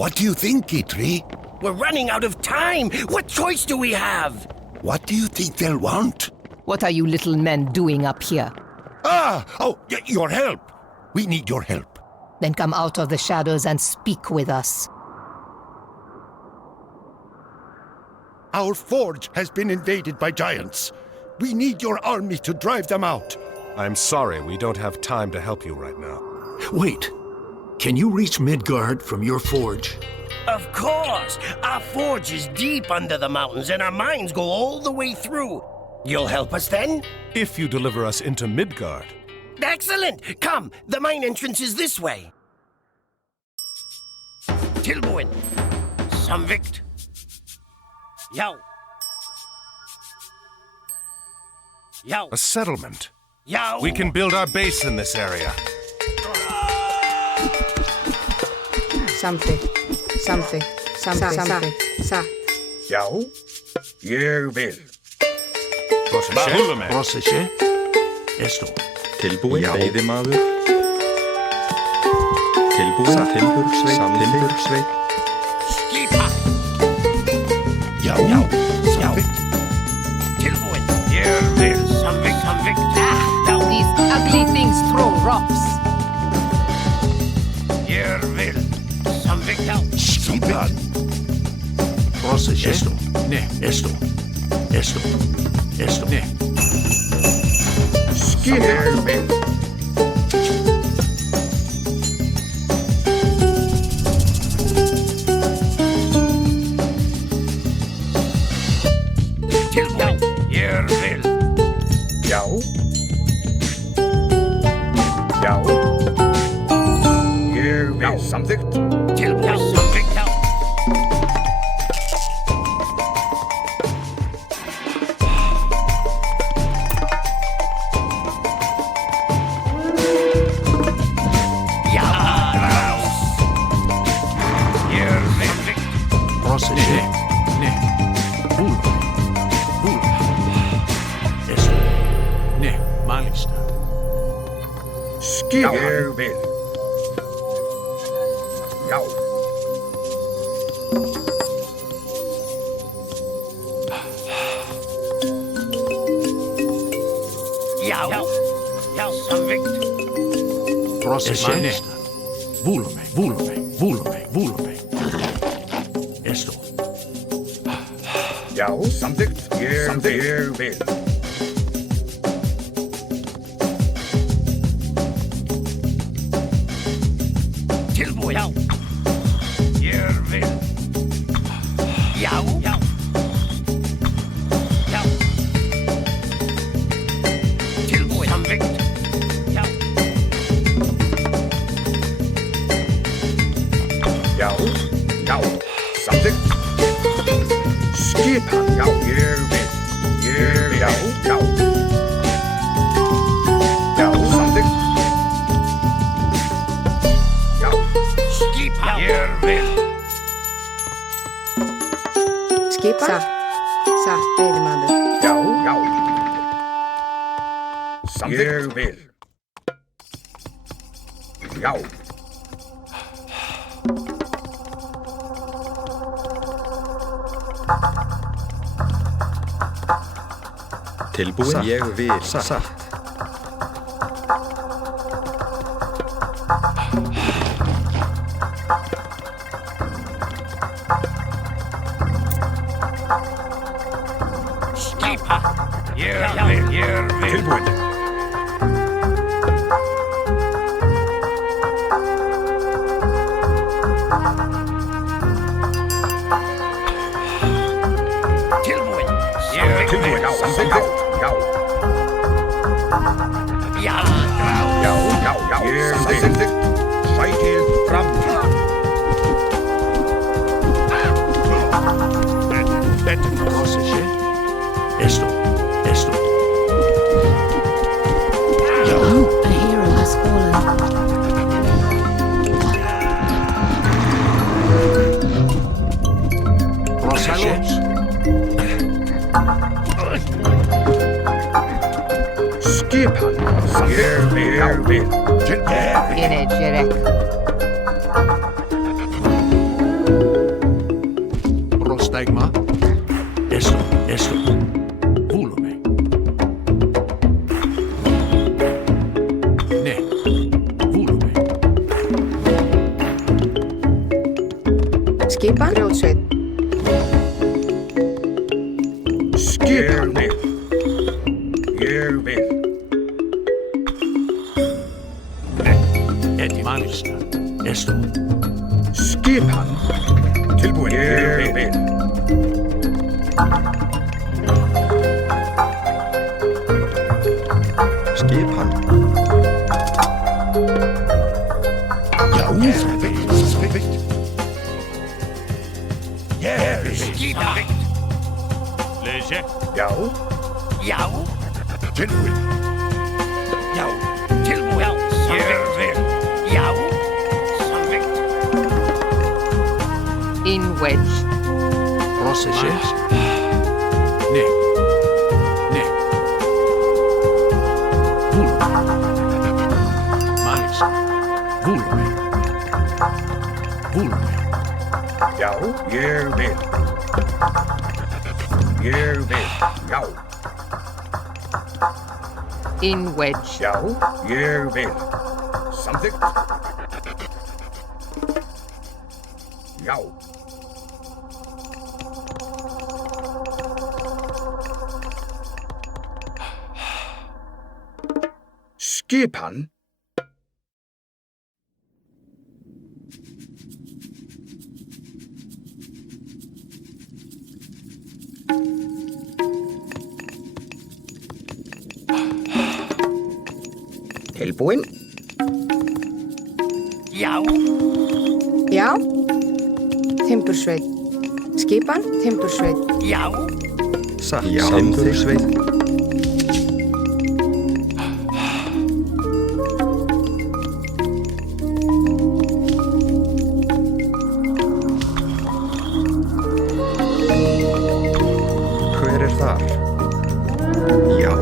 What do you think, Guitry? We're running out of time. What choice do we have? What do you think they'll want? What are you little men doing up here? Your help. We need your help. Then come out of the shadows and speak with us. Our forge has been invaded by giants. We need your army to drive them out. I'm sorry, we don't have time to help you right now. Wait. Can you reach Midgard from your forge? Of course. Our forge is deep under the mountains and our mines go all the way through. You'll help us then? If you deliver us into Midgard. Excellent! Come, the mine entrance is this way. Tilbuin. Samvikt. Yow. Yow. A settlement. Yow. We can build our base in this area. Something. Sa. Já, ég vil. Prossesje. Esto. Tilbúin veiðimaður. Tilbúin timbursveit. Skipa. Já. Samvikt. Tilbuin. Ég vil. Samvikt. These ugly things throw rocks. Ég vil. Samvikt. Skipan. Prossesje. Esto. Ne. Esto. Ne. Ég vil. Tilbuin. Ég vil. Já. Ég vil. Samþykkt. Tilbuin. Samvikt. Prossesje. Ne. Vulve. Esto. Ne. Malista. Ég vil. Já. Ja, samvikt. Prossesje. Ne. Vulve. Esto. Já, samþykkt. Ég vil. Tilbuin. Ég vil. Já. Tilbuin. Samvikt. Já. Já. Samþykkt. Skipan. Já, ég vil. Já. Samþykkt. Já. Skipa. Ég vil. Skipa. Sa, veiðimaður. Já. Samþykkt. Ég vil. Já. Tilbúin ég vil. Satt. Skipa. Ég vil. Tilbúin. Tilbuin. Tilbúin. Já, samþykkt. Já. Ég samþykkt. Sækið fram. Prossesje. Esto. A hero has fallen. Prossesje. Skipan. Ég vil. Gene Jerek. Rozstegma. Esto. Volume. Ne. Volume. Skipan. Grjótsveit. Skipan. Ég vil. Etymaliska. Esto. Skipan. Tilbúin. Ég vil. Skipan. Já, samþykkt. Skipan. Leysi. Já. Já. Tilbúin. Já. Tilbúin. Ég vil. Já. Samþykkt. In wedge. Processes. Ne. Volume. Maliska. Volume. Já, ég vil. Já. In wedge. Já, ég vil. Samþykkt. Já. Skipan. Tilbúin. Já. Já. Timbursveit. Skipan. Timbursveit. Já. Satt. Timbursveit. Hver er þar? Já.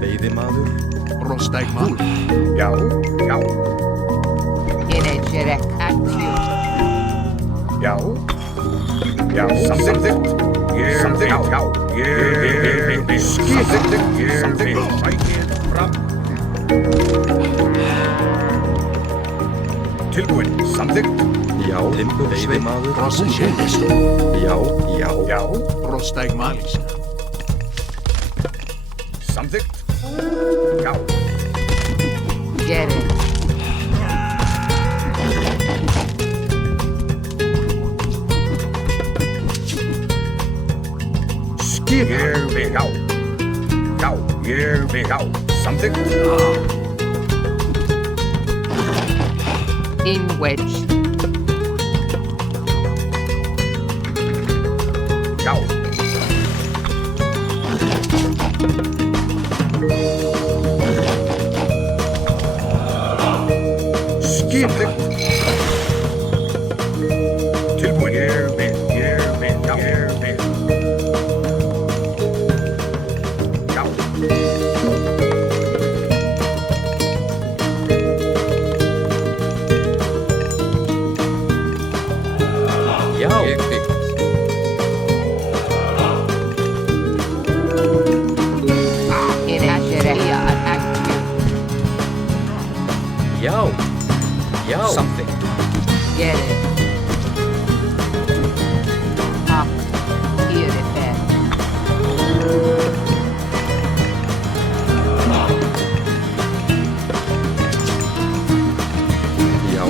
Veiðimaður. Rozstegma. Já. In edge active. Já. Samþykkt. Samþykkt. Já. Ég vil. Samþykkt. Ég vil. Sækir fram. Tilbúin. Samþykkt. Já. Veiðimaður. Processes. Já. Rozstegma. Samþykkt. Já. Get it. Ég vil. Já. Ég vil. Samþykkt. In wedge. Já. Samþykkt. Tilbúin. Ég vil. Já. Já. In edge active. Já. Samþykkt. Get it. Up. Here it there. Já.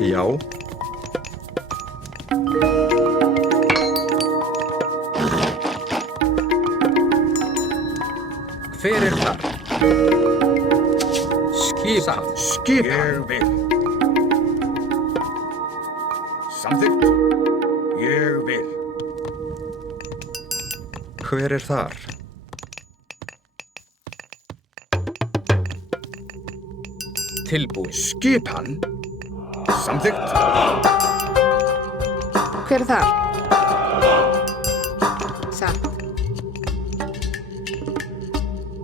Já. Hver er þar? Skipan. Ég vil. Samþykkt. Ég vil. Hver er þar? Tilbúin. Skipan. Samþykkt. Hver er þar? Satt.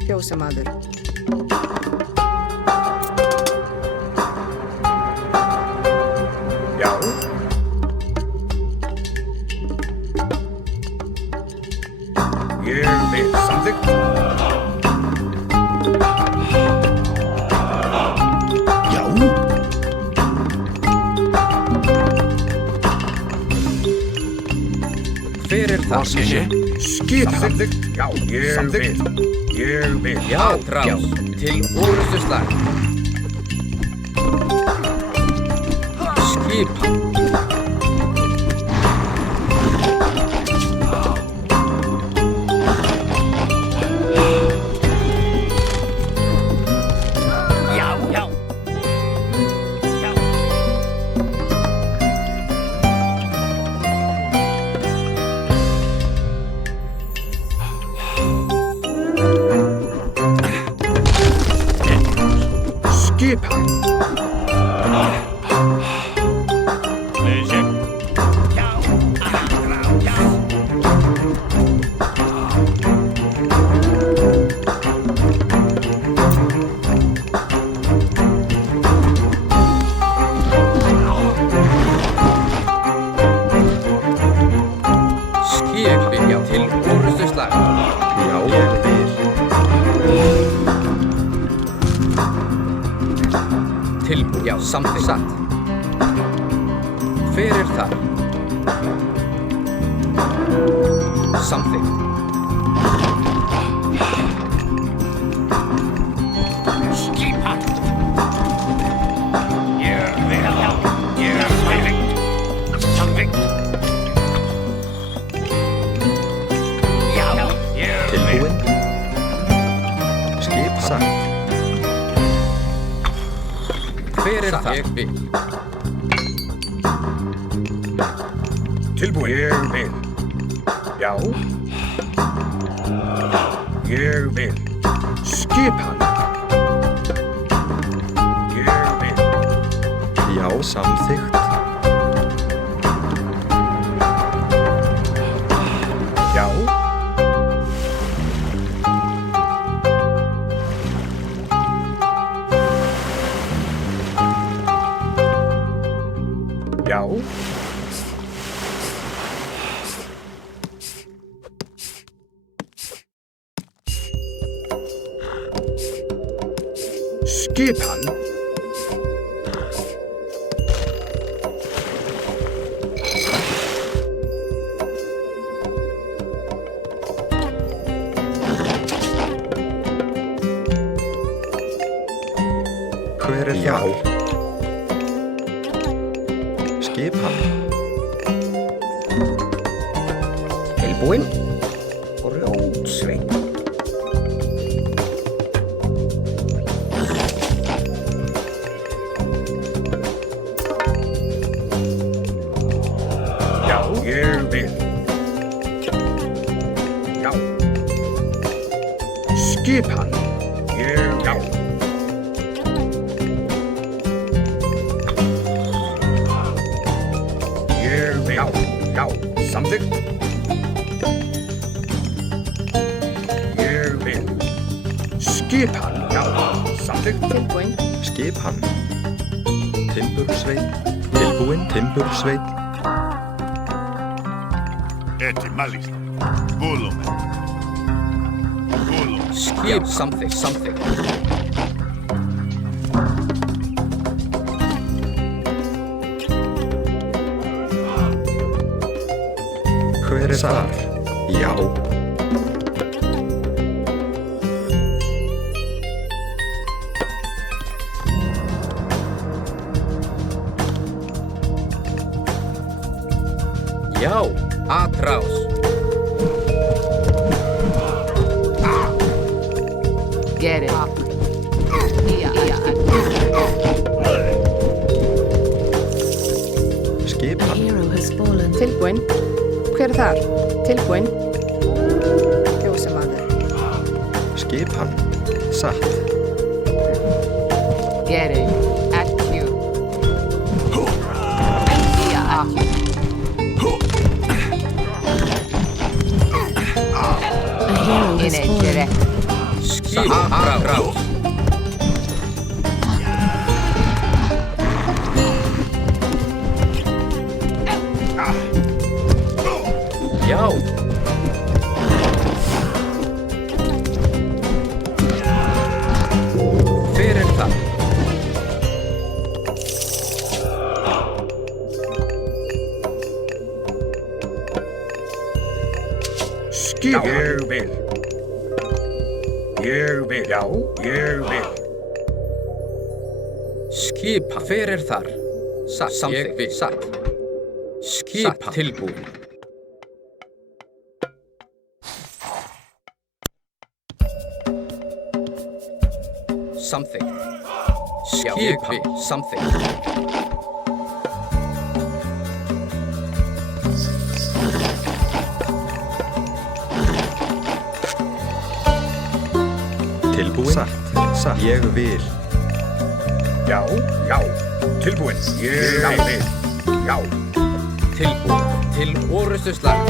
Fjósamaður. Já. Ég vil samþykkt. Já. Hver er það? Skip samþykkt. Já, ég vil. Ég vil. Atrás. Til orrustuslag. Skipan. Já, já. Já. Skipan. Skipi. Já. Til orrustuslag. Já, ég vil. Tilbúið. Já. Samþykkt. Satt. Hver er það? Samþykkt. Skipan. Ég vil. Ég vil. Samþykkt. Já, ég vil. Tilbúin. Skip satt. Hver er það? Ég vil. Tilbúin. Ég vil. Já. Ég vil. Skipan. Ég vil. Já, samþykkt. Já. Já. Skipan. Hver er Já. það? Skipan. Tilbúin. Grjótsveinn. Já, ég vil. Já. Skipan. Ég vil. Já. Ég vil. Já, já, samþykkt. Ég vil. Skipan. Já, samþykkt. Tilbúin. Skipan. Timbursveit. Tilbúin. Timbursveit. Έτσι, μάλιστα. Βούλουμε. Βούλουμε. Skip. Samþykkt. Samþykkt. Hver er þar? Já. Já. Atrás. Get it. Skipan. Tilbúin. Hver er þar? Tilbúin. Fjósamaður. Skipan. Satt. Get it. At you. At you. In edgere. Skip atrás. Já. Hver það? Skip. Ég vil. Já, ég vil. Skipa. Hver þar? Satt. Ég vil. Satt. Skipa. Tilbúin. Something. Skipa. Something. Tilbúin. Satt. Ég vil. Já. Tilbúin. Ég vil. Já. Tilbúin. Til orustu slag.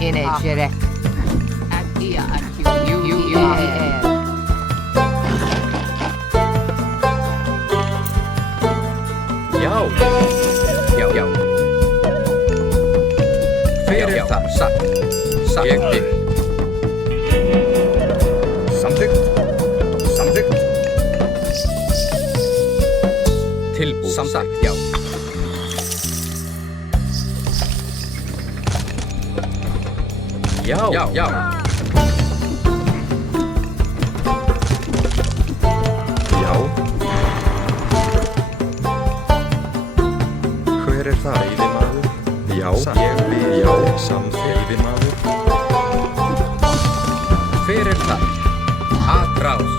In edgere. Addia accu. You. Já. Hver það? Satt. Ég vil. Samþykkt. Tilbúin. Samþykkt. Já. Já. Hver það? Veiðimaður. Já, ég vil. Já, veiðimaður. Hver það? Atrás.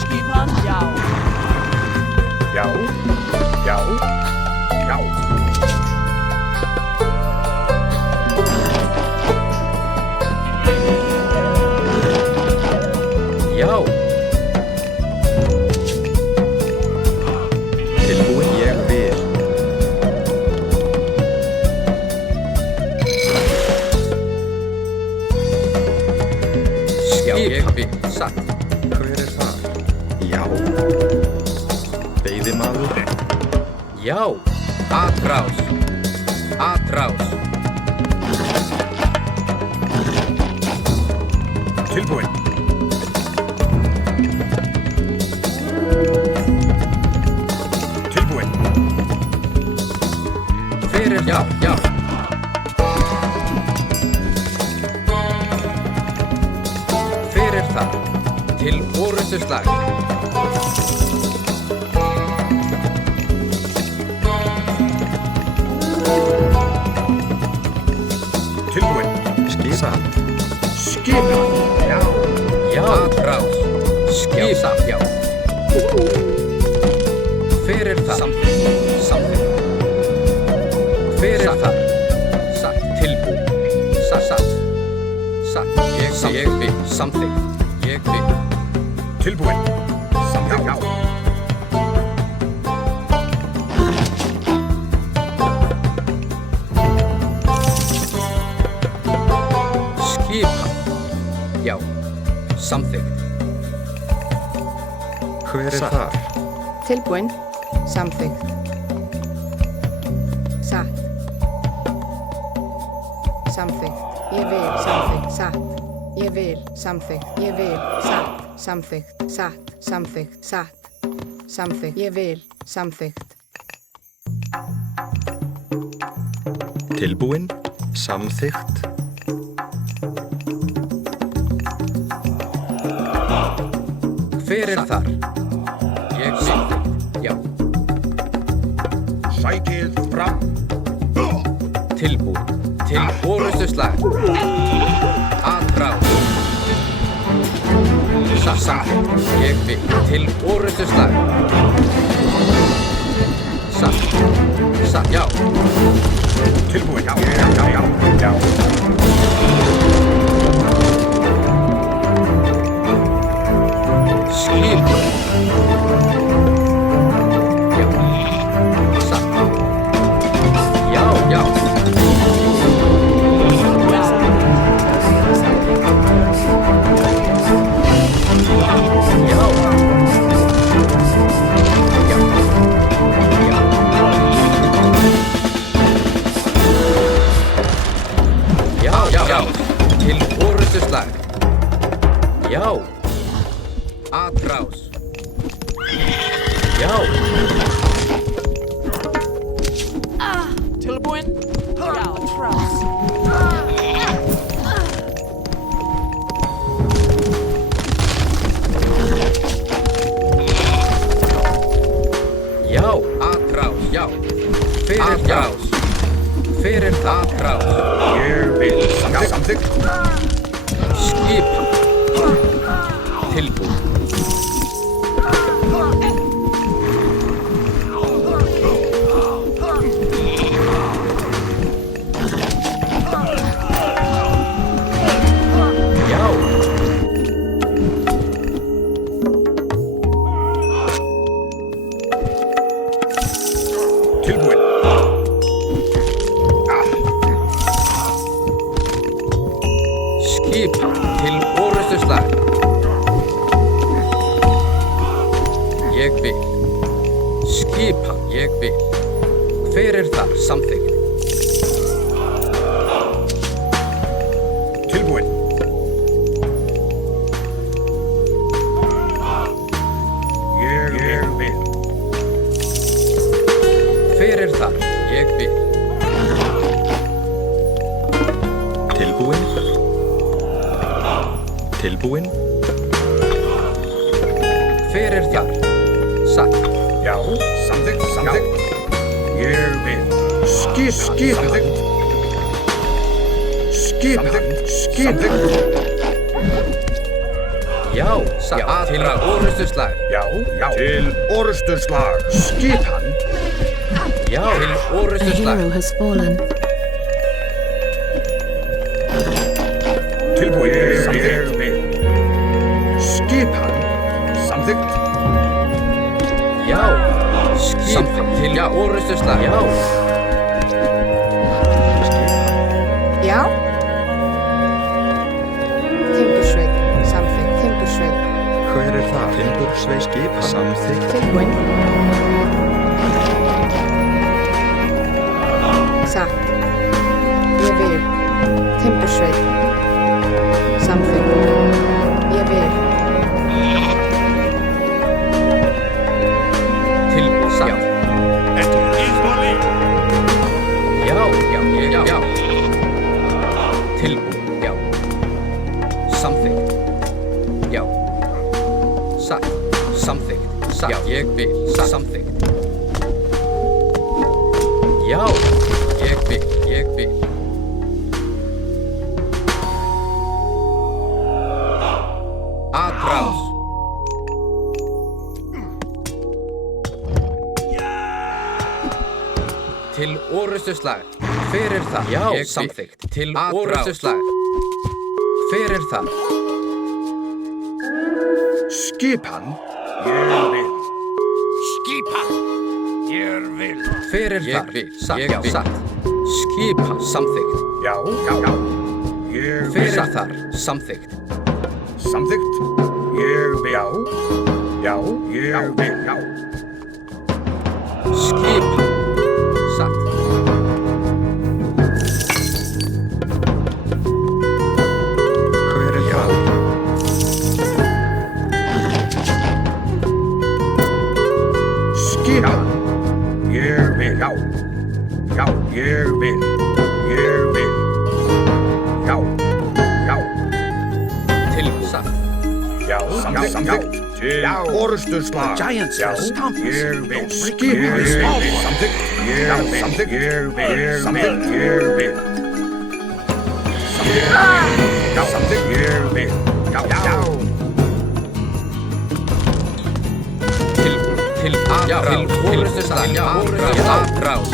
Skipan, já. Já. Tilbúin. Ég vil. Skipa. Satt. Hver það? Já. Veiðimaður. Já. Atrás. Tilbúin. Hver já. Hver það? Til orustu slag. Tilbúin. Skipa. Já. Atrás. Skipa. Já. Hver það? Samþykkt. Hver það? Satt. Tilbúin. Satt. Ég vil. Samþykkt. Ég vil. Tilbúin. Samþykkt. Já. Skipa. Já. Samþykkt. Hver það? Tilbúin. Samþykkt. Satt. Samþykkt. Ég vil. Samþykkt. Satt. Ég vil. Samþykkt. Ég vil. Satt. Samþykkt. Satt. Samþykkt. Satt. Samþykkt. Ég vil. Samþykkt. Tilbúin. Samþykkt. Hver þar? Ég samþykkt. Já. Sækið fram. Tilbúin. Til orustu slag. Atrás. Satt. Ég vil. Til orustu slag. Satt. Já. Tilbúin. Já. Skipa. Já. Satt. Já. Já. Atrás. Já. Tilbúin? Já, trás. Já. Atrás. Já. Fyrir atrás. Fyrir atrás. Ég vil samþykkt. Skipa. Tilbúin. Já. Tilbúin. Skipa til orustuslag. Ég vil. Skipa, ég vil. Hver þar samþykkt? Tilbúin. Ég vil. Hver þar? Ég vil. Tilbúin. Tilbúin. Hver þar? Satt. Já, samþykkt. Ég vil. Samþykkt. Samþykkt. Já, satt. Til orustuslag. Já. Til orustuslag. Skipan. Já, til orustuslag. has fallen. Tilbúin. Ég vil. Skipan. Samþykkt. Já. Skipa til orustuslag. Já. Já. Timbursveit, samþykkt. Timbursveit, Hver það? Timbursveið skipan. Samþykkt. tilbúin. Satt. Ég vil. Timbursveit. Samþykkt. Ég vil. Tilbúin. Satt. Já. Tilbúin. Já. Samþykkt. Já. Satt. Samþykkt. Satt. Já, ég vil. Samþykkt. Já. Ég vil. Atrás. Til orustuslag. Hver það? Já, ég samþykkt. Til orustuslag. Hver það? Skipan. Ég vil. Skipa. Ég vil. Hver þar? Ég vil. Satt. Skipa. Samþykkt. Já. Ég vil. Hver þar? Samþykkt. Samþykkt. Ég vil. Já. Ég vil. Skipa. Satt. Hver það? Skipan. Ég vil. Já. Ég vil. Já. Tilbúin. Satt. Já. Samþykkt. Til orustuslag. Giants Já. will stomp us. Ég vil. Don't break Skipan. your small ones. Samþykkt. Samþykkt. Ég vil. Samþykkt. Ég vil. Já. Samþykkt. Ég vil. Já. Tilbúin. Til orustuslag. Atrás.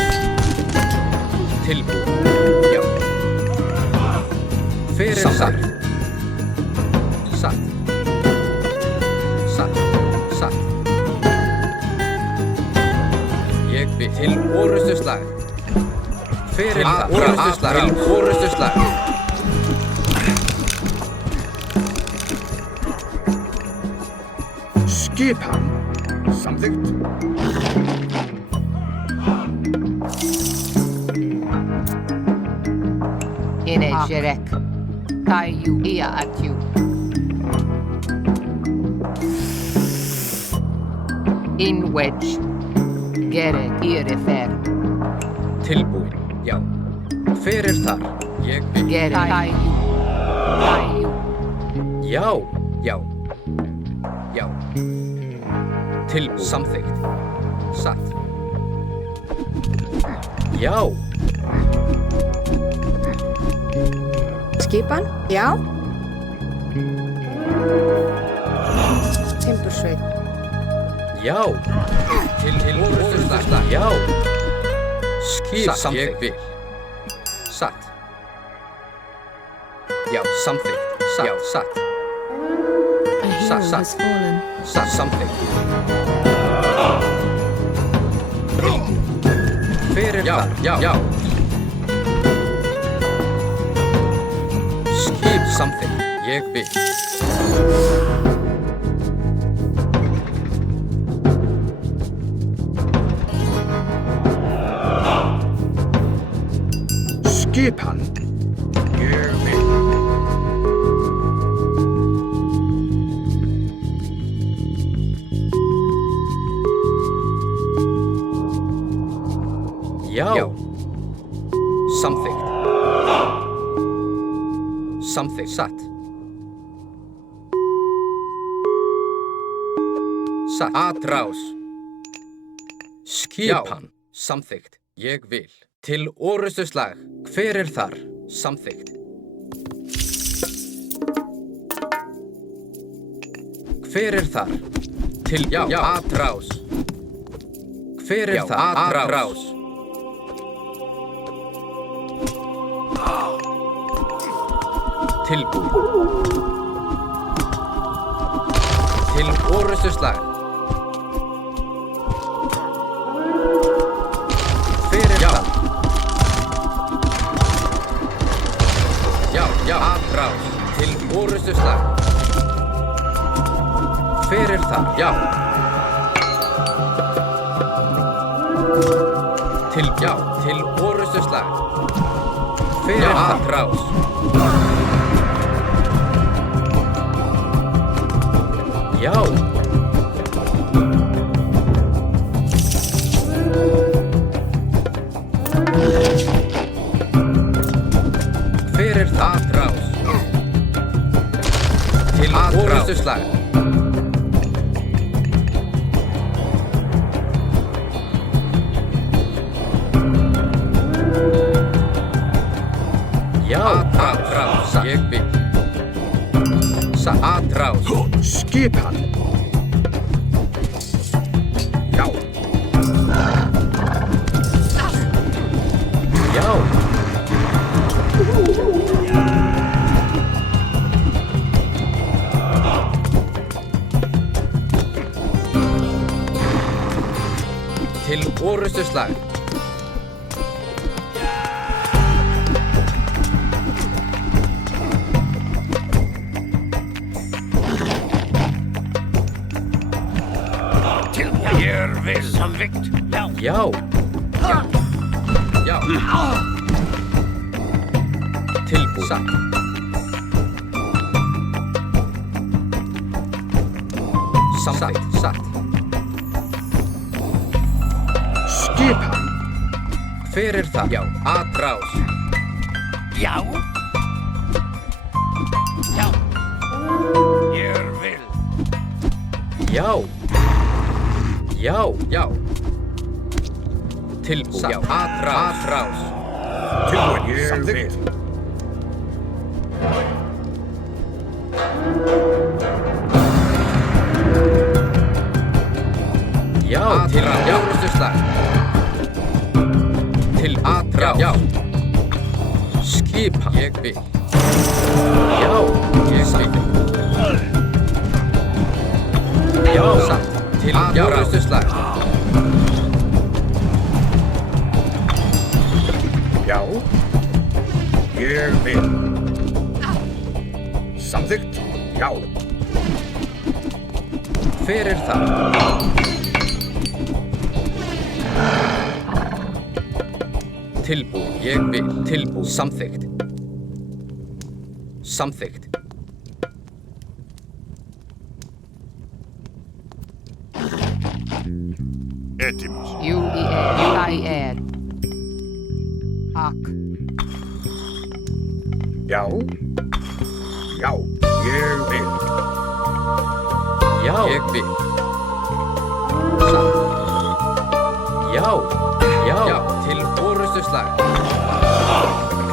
Tilbúin. Já. Hver þar? Satt. Ég vil. Til orustuslag. Hver það? Til orustuslag. Skipan. Samþykkt. Ine Jerek. Tayu Ia Atyu. In wedge. Gere, ire fer. Tilbúin, já. Hver þar? Ég vil. Gere, tæju. Tæju. Já, já. Já. Tilbúin. Samþykkt. Satt. Já. Skipan? Já. Timbursveit. Já. Til orðuslag. Já. Skip. Ég vil. Satt. Já, samþykkt. Já, satt. A hero has fallen. Satt, samþykkt. Hver þar? Já. Skip samþykkt. Ég vil. Skipan. Ég vil. Já. Samþykkt. Samþykkt. Satt. Satt. Atrás. Skipan. Já. Samþykkt. Ég vil. Til orrustuslag. Hver þar? Samþykkt. Hver þar? Til já. Atrás. Hver þar? Atrás. Tilbúin. Til orrustuslag. Hver þar? Já, atrás. Til orrustuslag. Hver þar? Já. Til orrustuslag. Hver þar? Atrás. Já. Hver þar? Atrás. Til orrustuslag. Já, atrás. Ég vil. Atrás. Skipan. Já. Já. Til orrustuslag. Ég vil. Samþykkt. Já. Já. Tilbúin. Satt. Samþykkt. Satt. Skipan. Hver þar? Já. Atrás. Já. Ég vil. Já. Já. Tilbúin. Já. Atrás. Tilbúin. Ég vil. Já. Til orrustuslag. Til atrás. Já. Skipan. Ég vil. Já. Ég vil. Já. Satt. Til orrustuslag. Já. Ég vil. Samþykkt. Já. Hver þar? Tilbúin. Ég vil. Tilbúin. Samþykkt. Samþykkt. Etimus. Jú í er. Ak. Já. Já, ég vil. Já, ég vil. Satt. Já. Já, til orustuslag.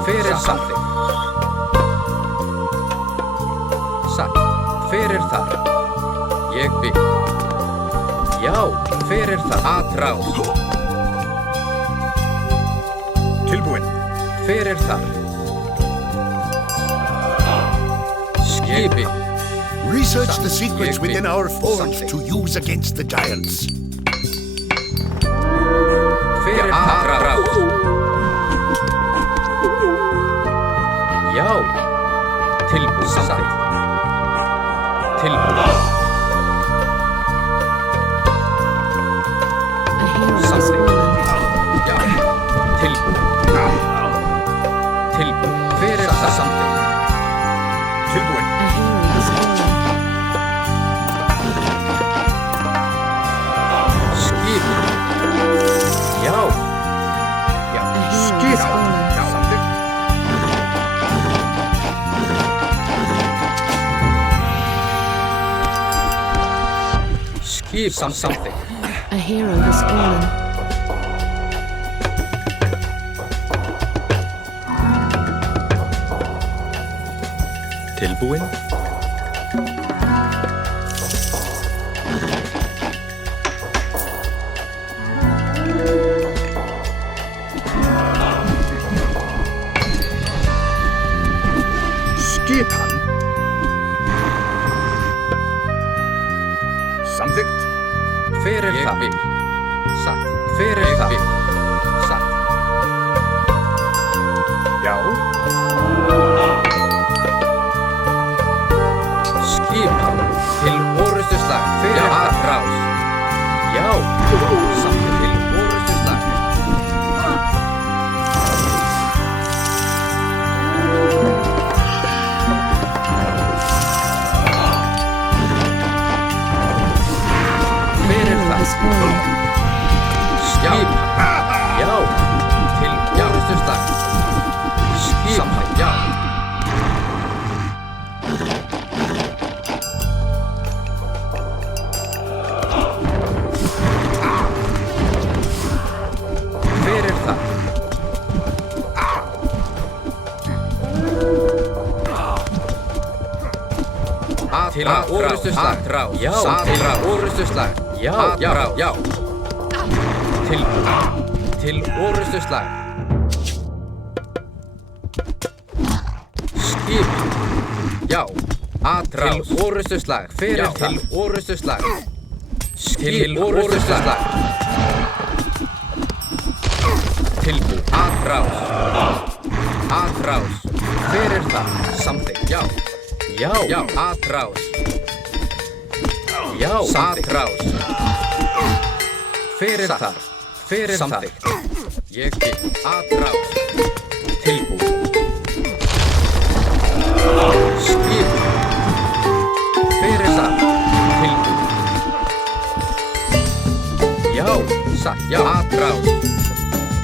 Fyrir samþykkt. Satt. Fyrir þar. Ég vil. Já, fyrir þar. Atrás. Tilbúin. Fyrir þar. Skipi. Research the secrets Ég within vil. our forge Samþykkt. to use against the giants. Fyrir atrás. Já. Tilbúið. Samþykkt. Tilbúið. Samþykkt. Já. Tilbúið. Tilbúið. Fyrir það samþykkt. Tilbúin. Skip. Já. Já. Skip. Já, samþykkt. Skip samþykkt. A hero has fallen. Tilbúin. Skipan. Samþykkt. Fyrir það. Satt. Fyrir það. Satt. Já. Skipa. Til orustuslag. Fyrir atrás. Já. Satt. Til orustuslag. Fyrir það. Skipa. Já. Til orustuslag. Skipa. Já. Fyrir það. Til orustuslag. Já. Til orustuslag. Já. Já. Já. Til orustuslag. Skip. Já. Atrás. Til orustuslag. Fyrir það. Til orustuslag. Til orustuslag. Tilbú. Atrás. Atrás. Fyrir það. Samþykkt. Já. Já. Já. Atrás. Já. Atrás. Fyrir það. Fyrir samþykkt. Ég vil. Atrás. Tilbú. Skip. Fyrir það. Tilbú. Já. Satt. Já. Atrás.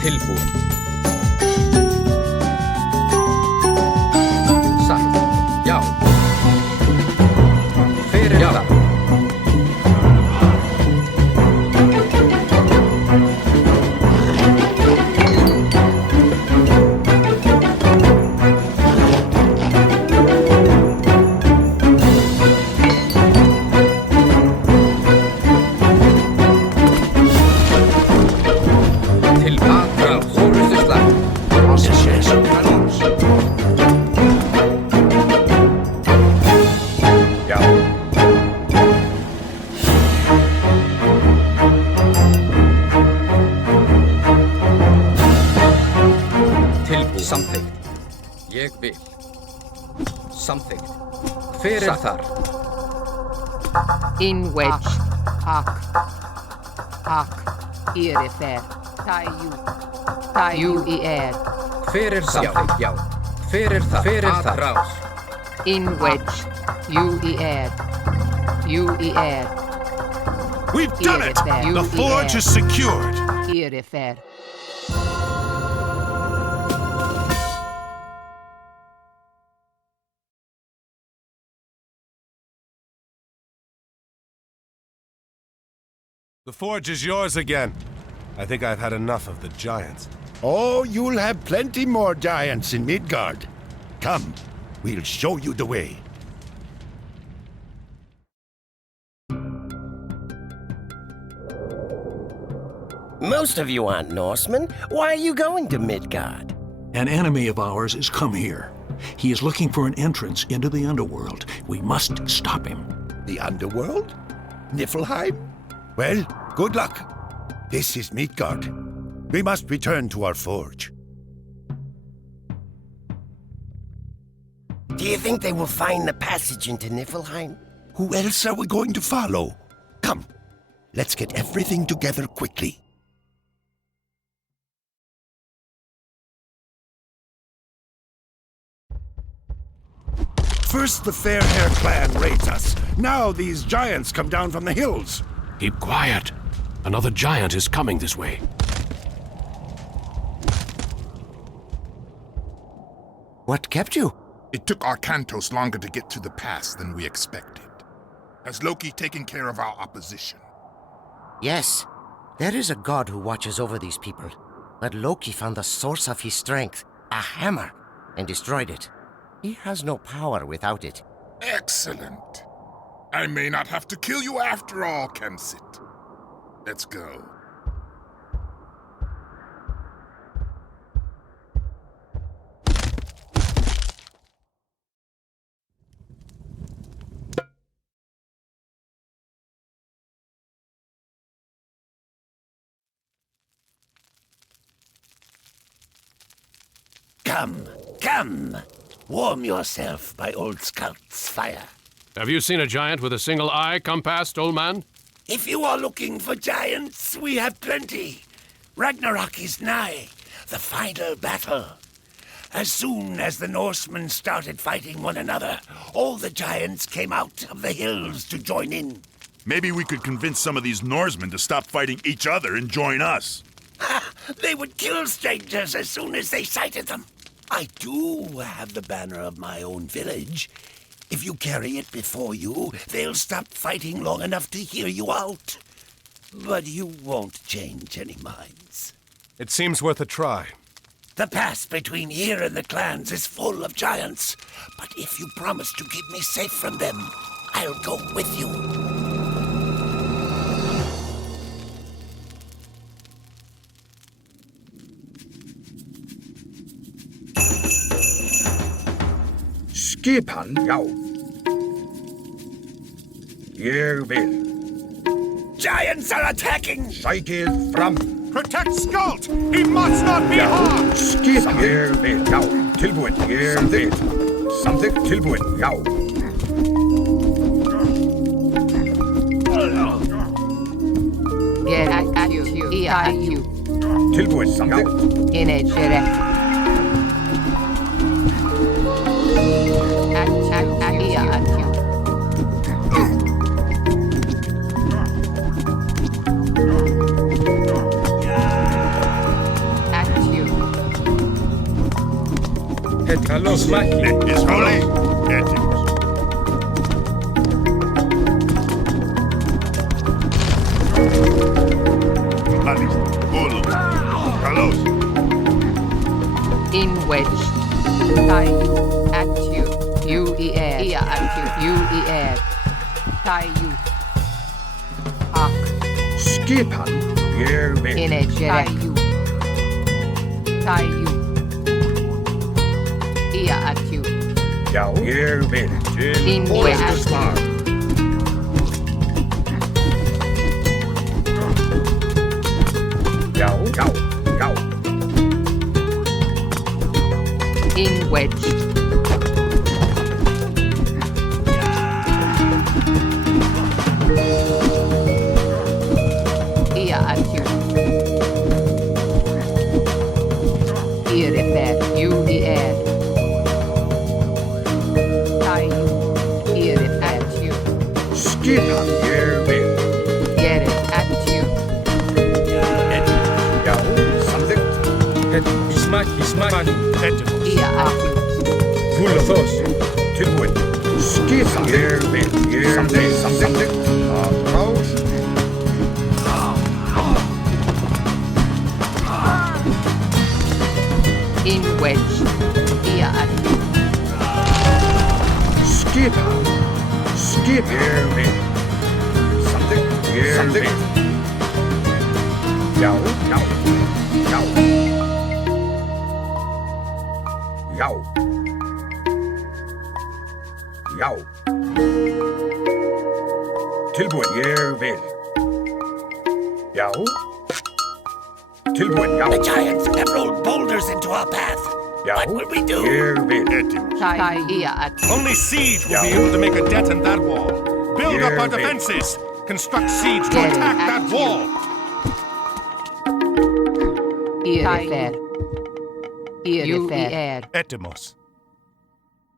Tilbú. Satt. Já. Fyrir það. Til atrás. Orustuslag. Já. Tilbú. Samþykkt. Ég vil. Samþykkt. Fyrir þar. In wedge. Ak. Irifer. Jú í er. Fyrir samþykkt. Já. Fyrir það. Fyrir það. Atrás. In wedge. Jú í er. We've done it! The forge is secured! Irifer. The forge is yours again. I think I've had enough of the giants. Oh, you'll have plenty more giants in Midgard. Come, we'll show you the way. Most of you aren't Norsemen. Why are you going to Midgard? An enemy of ours has come here. He is looking for an entrance into the underworld. We must stop him. The underworld? Niflheim? Well, good luck. This is Midgard. We must return to our forge. Do you think they will find the passage into Niflheim? Who else are we going to follow? Come, let's get everything together quickly. First the Fair Hair clan raids us. Now these giants come down from the hills. Keep quiet. Another giant is coming this way. What kept you? It took Arkantos longer to get to the pass than we expected. Has Loki taken care of our opposition? Yes. There is a god who watches over these people. But Loki found the source of his strength, a hammer, and destroyed it. He has no power without it. Excellent. I may not have to kill you after all, Kemsit. Let's go. Come, come. Warm yourself by old Scout's fire. Have you seen a giant with a single eye come past, old man? If you are looking for giants, we have plenty. Ragnarok is nigh, the final battle. As soon as the Norsemen started fighting one another, all the giants came out of the hills to join in. Maybe we could convince some of these Norsemen to stop fighting each other and join us. Ha! They would kill strangers as soon as they sighted them. I do have the banner of my own village. If you carry it before you, they'll stop fighting long enough to hear you out. But you won't change any minds. It seems worth a try. The pass between here and the clans is full of giants. But if you promise to keep me safe from them, I'll go with you. Skipan, já. Ég vil. Giants are attacking! Sækið fram. Protect Skuld! He must not be harmed! Skipan. Ég vil, já. Tilbúin. Ég vil. Samþykkt. Tilbúin, já. IQ. Tilbúin, samþykkt. Inegere. Carlos Maki. Is holy. Carlos. In wedge. Tai. Actu. UER. Ia actu. UER. Tai you. Ak. Skipan. Ég vil. Inegere. Tai you. Tai you. Ia actu. Já, ég vil. In Forystuslag. Já, já, já. In wedge. Ia actu. Irifer. UER. Tai. Irifer. Skipan. Ég vil. Gere. Ismani. Ia atu. Fullthos. Tilbúin. Skipa. Ég vil. Samþykkt. Apprás. In wedge. Ia atu. Skipa. Ég vil. Samþykkt. Já. Tilbúin, ég vil. Já. Tilbúin, já. The giants have rolled boulders into our path. Já. What will we do? Ég vil. Tai ia atu. Only siege will be able to make a dent in that wall. Build up our defenses. Construct siege to attack that wall. Irifer. Irifer. Etymos.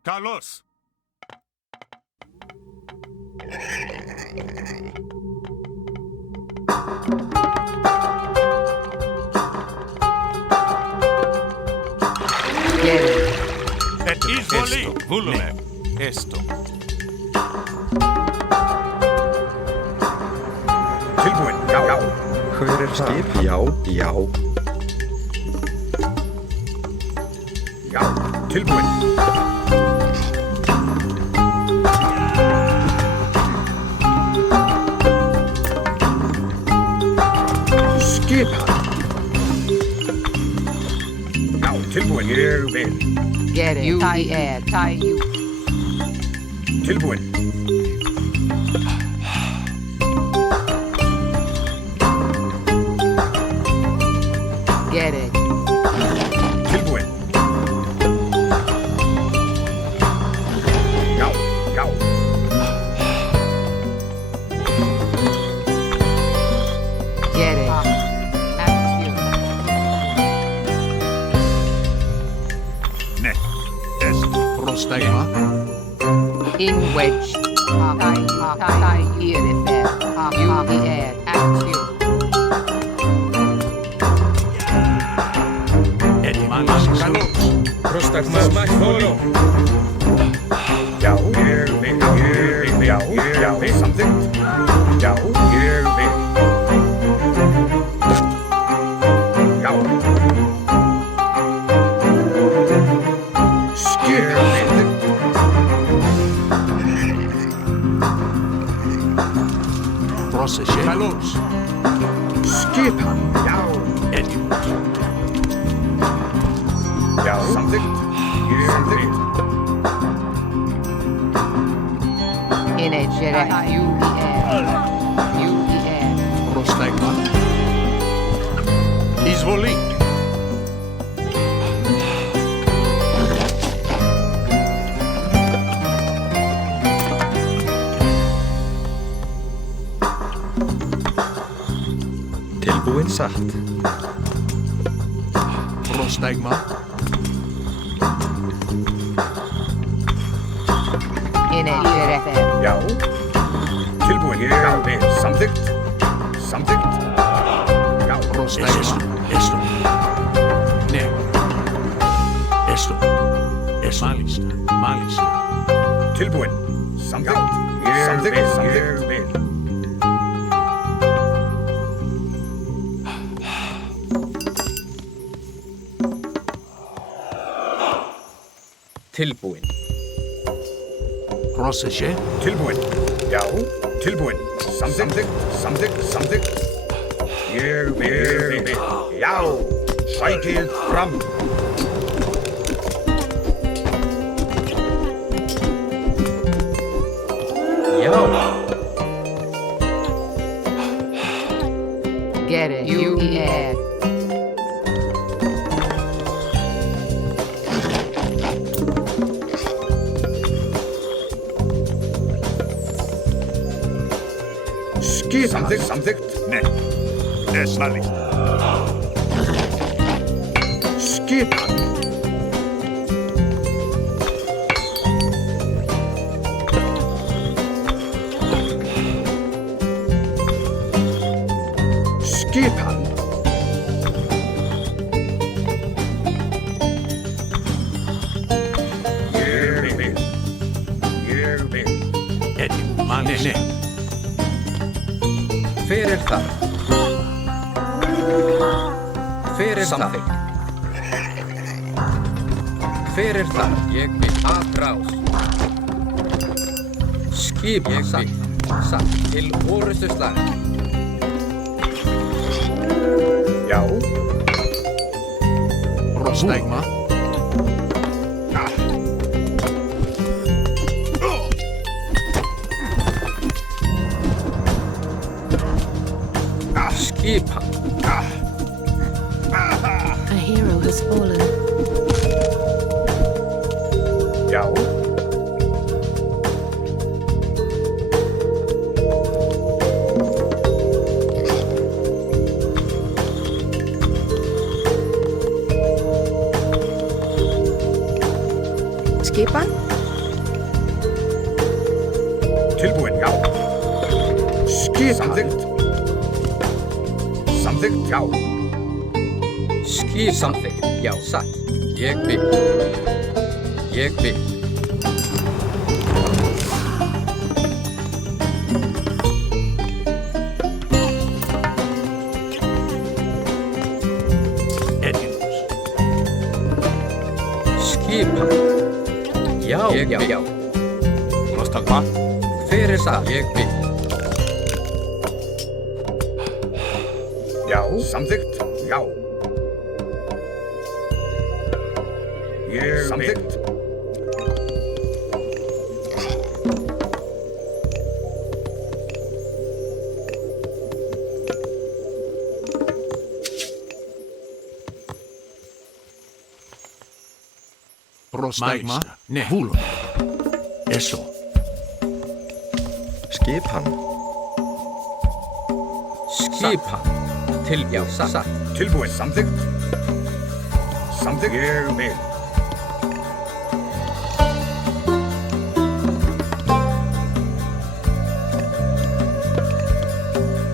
Carlos. Izvoli. Vulume. Esto. Tilbúin, já. Hver skip? Já. Já. Tilbúin. Skipa. Já, tilbúin, ég vil. Get it. Tai you. Tilbúin. Get it. Tilbúin. Já. Get it. At you. Prostegma. In wedge. Tai irifer. You the air. At you. Prostagma foro. Já, ég vil. Já, samþykkt. Já, ég vil. Já. Skipa. Procession. Carlos. Skipa. Já. Já, samþykkt. Ég vil. In a jet. You the air. Prostegma. Izvoli. Tilbúin satt. Prostegma. In a jet. Já. Tilbúin, ég vil. Samþykkt. Já. Prostegma. Esto. Ne. Esto. Malista. Tilbúin. Samþykkt. Ég vil. Tilbúin. Procession. Tilbúin. Já. Tilbúin. Samþykkt. Ég vil. Já. Sækið fram. Já. Get it. You the air. Skipa. Samþykkt. Ne. Esmali. Skipa. Nei. Hver er það? Hver er það? Hver er það? Ég vil aðrás. Skip satt til orustuslag. Já. Rostægma. Skipa. A hero has fallen. Já. Skipan? Tilbúin, já. Samþykkt. Samþykkt, já. Skip samþykkt. Já, satt. Ég vil. Skipa. Já. Rostægma. Hver er það? Ég vil. Já. Samþykkt, já. Samþykkt. Rostægma. Nei. Vúlun. Eso. Skipan. Skipa. Já, satt. Tilbúin, samþykkt. Samþykkt. Ég vil.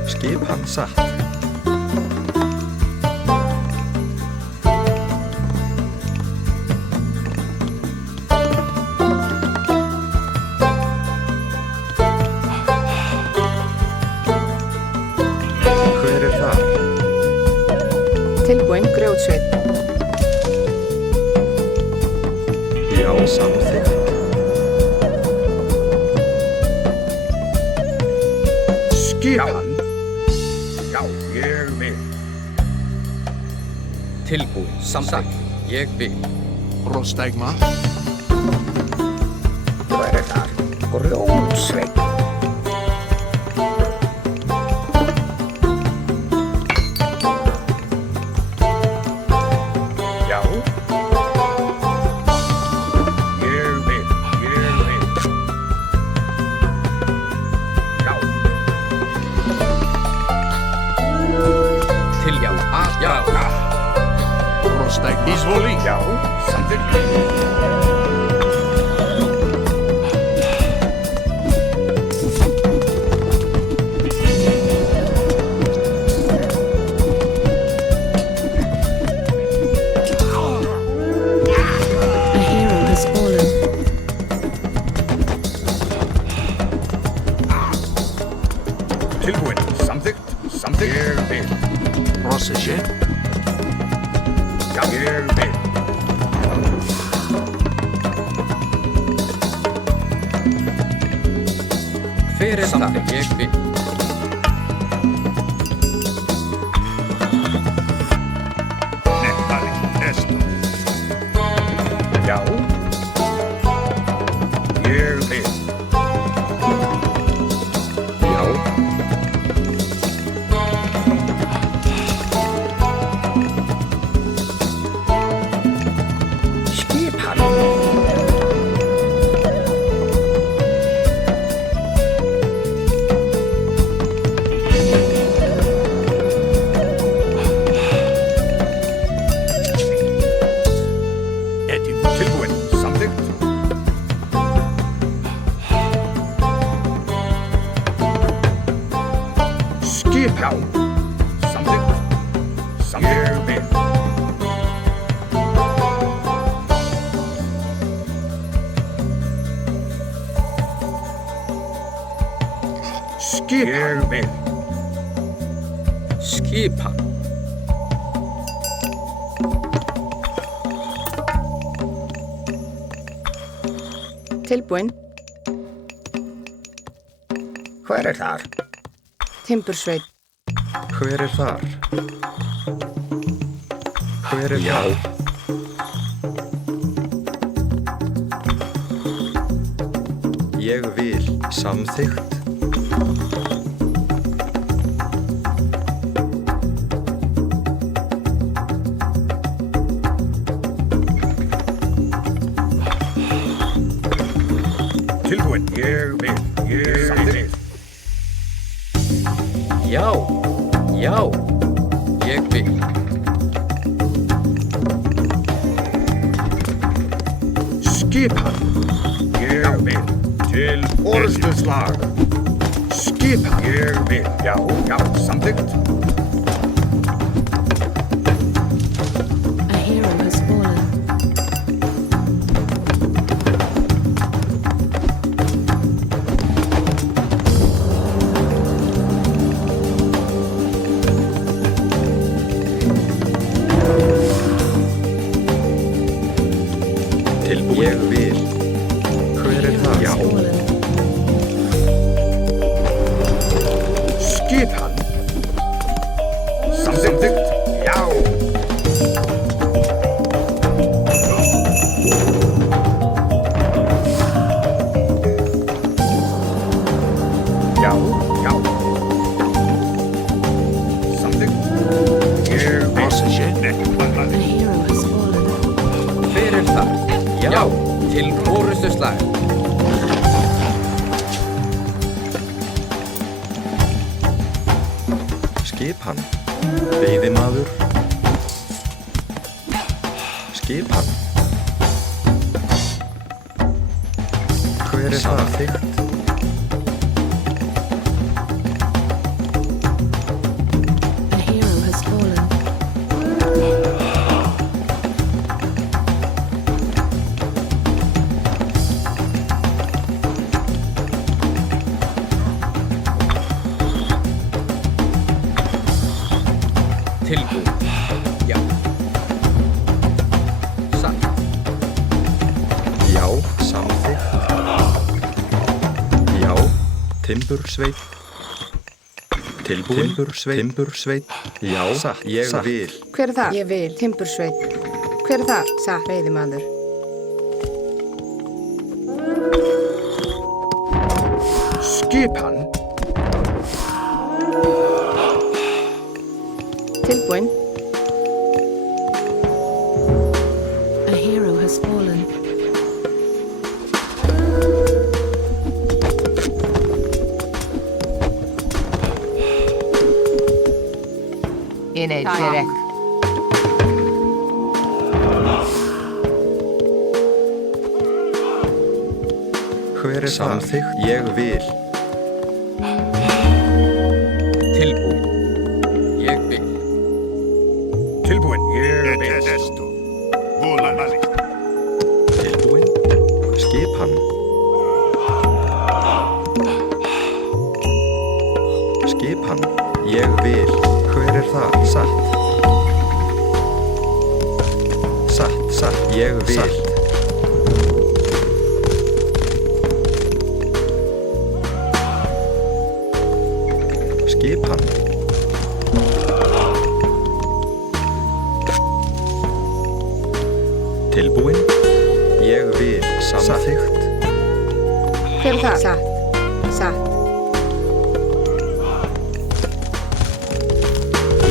Skipan satt. Hver er það? Tilbúin grjótsveit. Já, samþykkt. Skipan. Já, ég vil. Tilbúin. Samþykkt. Ég vil. Rostægma. Hver er það? Grjótsveit. Já. Ég vil. Já. Til já. Já. Rostægma. Izvoli. Já. Samþykkt. A hero has fallen. Tilbúin, samþykkt. Ég vil. Rossesje. Já, ég vil. Hver er það? Ég vil. Nettari, esto. Já. Ég vil. Já. Skipan. Tilbúin, samþykkt. Skipan. Samþykkt. Ég vil. Skipan. Ég vil. Skipan. Tilbúin. Hver þar? Timbursveit. Hver þar? Hver þar? Ég vil samþykkt. Tilbúin. Ég vil. Já. Já. Ég vil. Skipan. Ég vil. Til orðstuðslag. Skipan. Ég vil. Já, samþykkt. A hero has fallen. Tilbúin. Ég vil. Hver það? Já. Skipan. Samþykkt. Já. Já. Samþykkt. Ég vil. A hero has fallen. Hver það? Já. Til orustuslag. Skipan. Veiðimaður. Skipan. Hver það? Samþykkt. A hero has fallen. Tilbúin. Já. Satt. Já, samþykkt. Já, timbursveit. Tilbúin. Timbursveit. Já, satt. Ég vil. Hver þar? Ég vil. Timbursveit. Hver þar? Satt. Veiðimaður. Skipan. Tilbúin. A hero has fallen. Inedgerek. Hver það? Samþykkt. Ég vil. Tilbúin. Ég vil. Tilbúin. Ég vil. Tilbúin. Skipan. Skipan. Ég vil. Hver það? Satt. Satt. Ég vil. Skipan. Tilbúin. Ég vil. Samþykkt. Hver þar? Satt.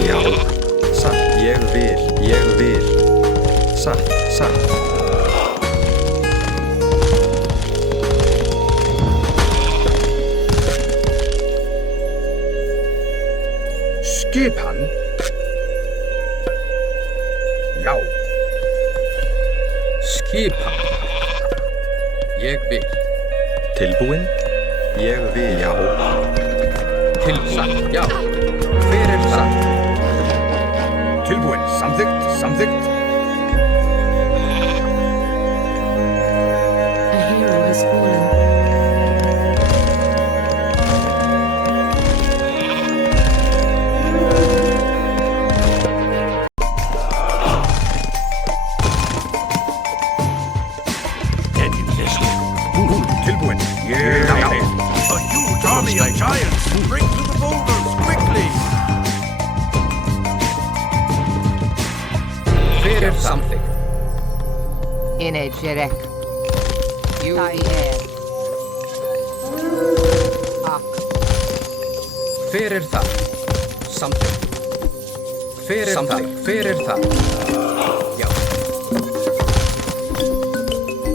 Já. Satt. Ég vil. Satt. Skipan. Já. Skipan. Ég vil. Tilbúin. Ég vil. Já. Satt. Já. Hver það? Tilbúin. Samþykkt. A hero has fallen. Giants, break through the boulders, quickly! Fyrir something. Ine Jerek. You the air. Fyrir það. Something. Fyrir something. Fyrir það. Já.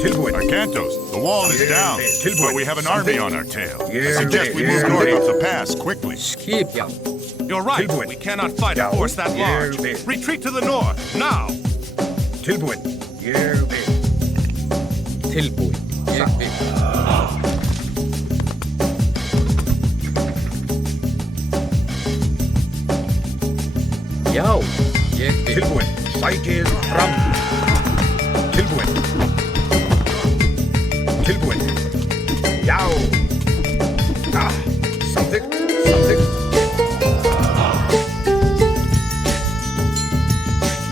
Tilbúin. Arcantos, the wall is down, Tilbúin. but we have an army on our tail. Yeah, I suggest we move yeah. north up the pass quickly. Skip, já. You're right. Tilbúin. We cannot fight a force that large. Yeah. Retreat to the north, now! Tilbúin. Ég vil. Tilbúin. Ég vil. Já, ég vil. Tilbúin. Sækið fram. Tilbúin. Tilbúin. Já. Something.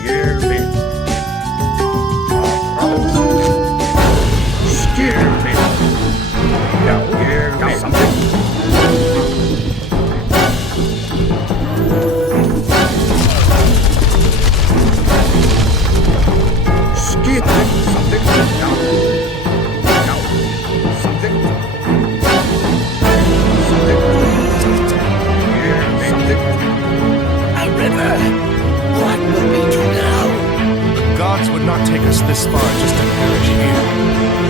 Ég vil. Skil vil. Já, ég vil. Something. Skil vil. Something. Já. Something. A river! What will we do now? The gods would not take us this far just to perish here.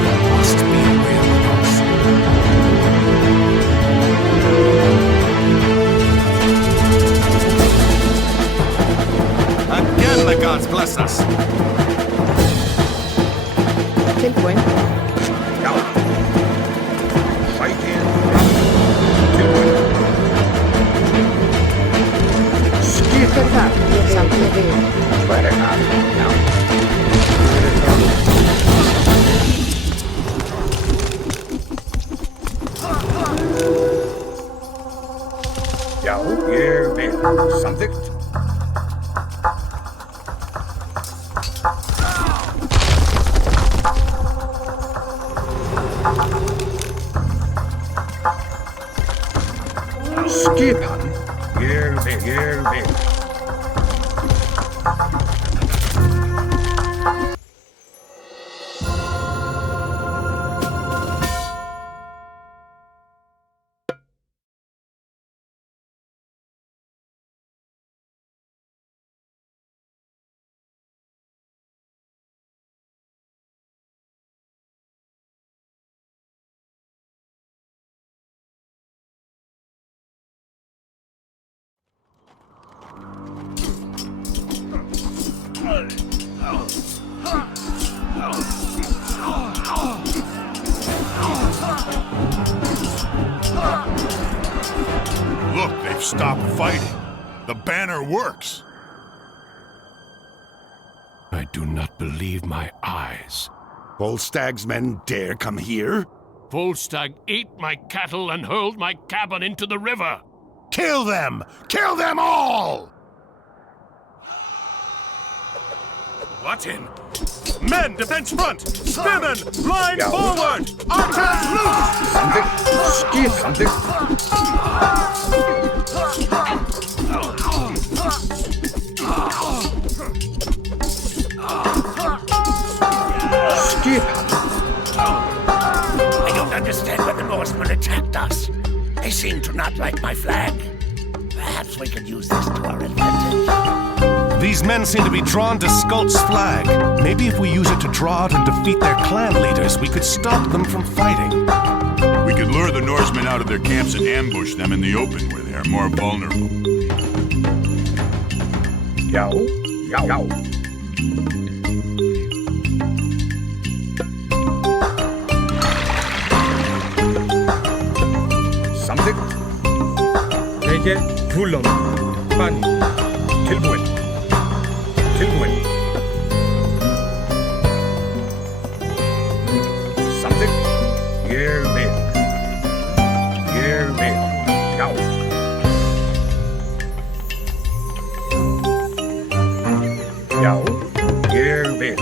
There must be a way across. Again, the gods bless us. Tilbúin. Já. Sækið fram. Tilbúin. Fyrir það. Samt ég vil. Hver það? Já. Já, ég vil. Samþykkt. Skipan. Ég vil. Look, they've stopped fighting. The banner works. I do not believe my eyes. Volstag's men dare come here? Volstagg ate my cattle and hurled my cabin into the river. Kill them! Kill them all! What in? Men, defense front! Spearmen, line forward! Archers loose! Something. I don't understand why the Norsemen attacked us. They seem to not like my flag. Perhaps we could use this to our advantage. These men seem to be drawn to Skult's flag. Maybe if we use it to draw out and defeat their clan leaders, we could stop them from fighting. We could lure the Norsemen out of their camps and ambush them in the open where they are more vulnerable. Já. Something. Leggja húlum. Bann. Tilbúin. Something. Ég vil. Já. Já, ég vil.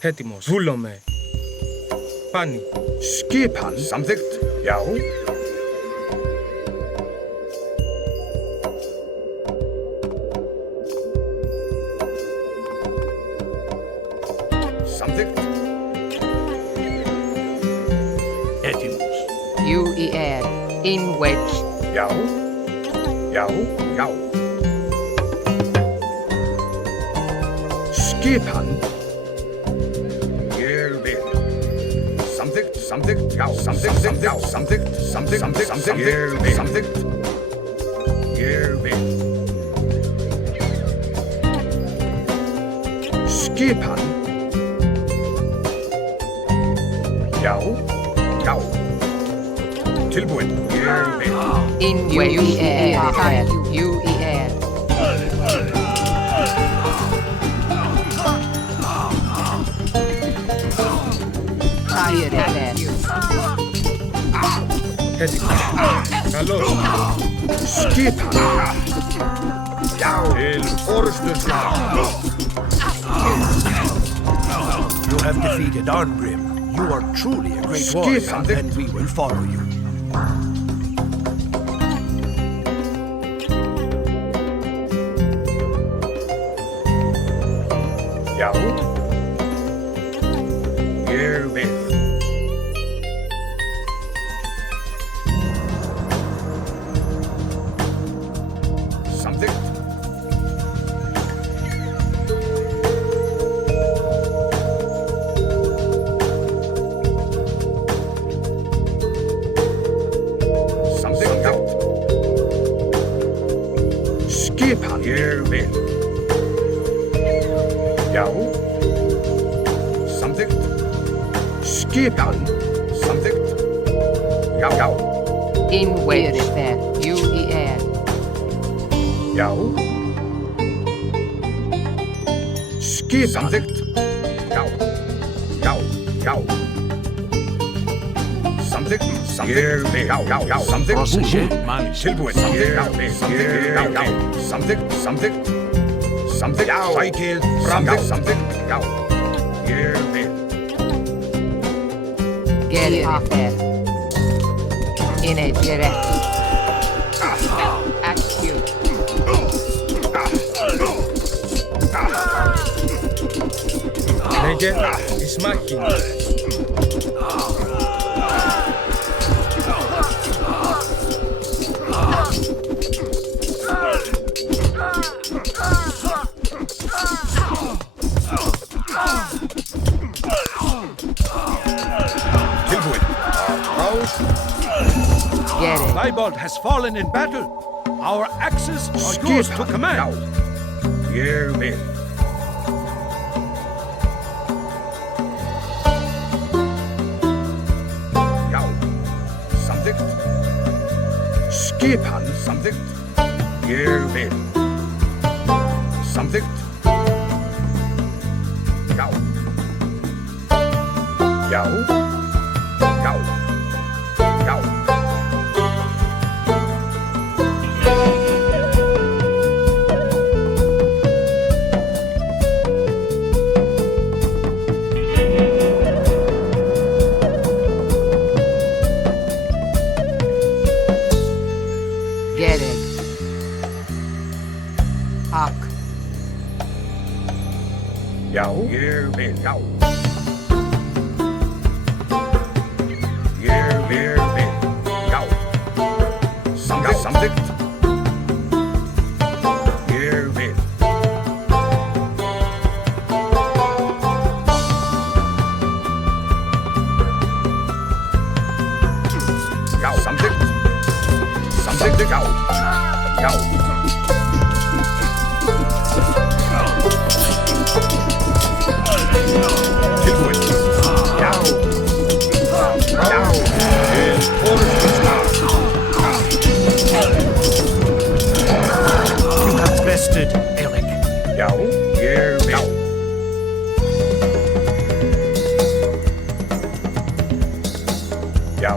Έτοιμος. Βούλομαι. Πάνι. Skipan. Samþykkt. Já. Samþykkt. Έτοιμος. You er. In wedge. Já. Já. Já. Skipan. Ég vil. Samþykkt. Samþykkt. Já. Samþykkt. Já. Samþykkt. Samþykkt. Samþykkt. Samþykkt. Ég vil. Samþykkt. Ég vil. Skipan. Já. Já. Tilbúin. Ég vil. In wedge. You er. You er. Fire er. Έτοιμος. Καλώς. Skipan. Já. Til orustuslag. You have defeated Arngrim. You are truly a great warrior, and we will follow you. Já. Ég vil. Samþykkt. Samþykkt. Skipan. Ég vil. Já. Samþykkt. Skipan. Samþykkt. Já, já. In wedge er. You er. Já. Skipan. Samþykkt. Já. Já, já. Samþykkt. Samþykkt. Ég vil. Já, já, já. Samþykkt. Tilbúin. Samþykkt. Já, samþykkt. Já, já. Samþykkt. Samþykkt. Samþykkt. Já. Sækið. Samþykkt. Samþykkt. Já. Ég vil. Get er. In a direct. Execute. Λέγε εις μάχη. Tilbúin. Rás. Get it. Leibold has fallen in battle. Our axes are yours to command. Já. Ég vil. Já. Samþykkt. Skipan. Samþykkt. Ég vil. Samþykkt. Já. Já. Já. Já. Get it. Hawk. Já. Ég vil. Já. Ég vil. Já. Samþykkt. Samþykkt. Ég vil. Já. Samþykkt. Samþykkt. Já. Já. Tilbúin. Já. Já. Til orustuslag. You have bested Eric. Já. Ég vil. Já. Já.